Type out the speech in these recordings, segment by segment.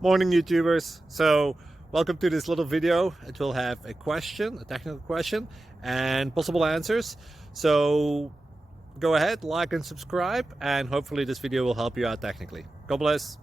Morning YouTubers. So welcome to this little video. It will have a question, a technical question, and possible answers. So go ahead, like and subscribe, and hopefully this video will help you out technically. God bless.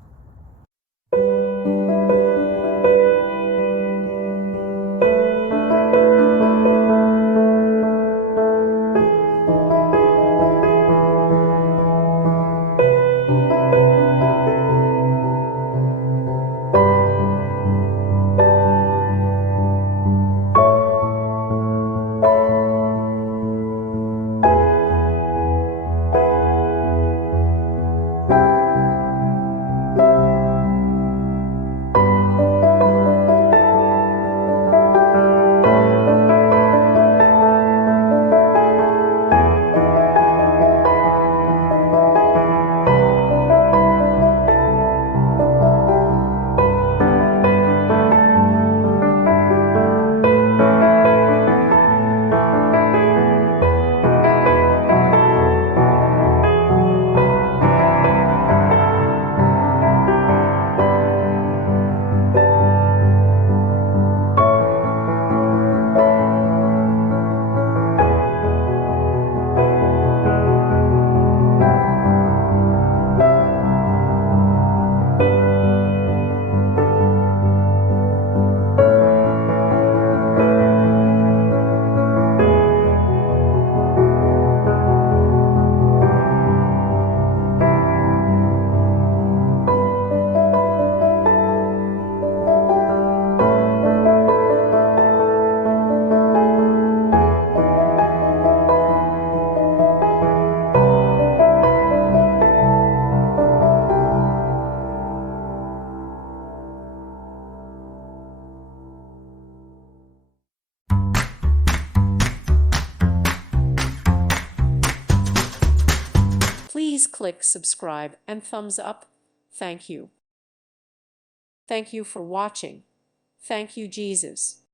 Please click subscribe and thumbs up. Thank you. Thank you for watching. Thank you, Jesus.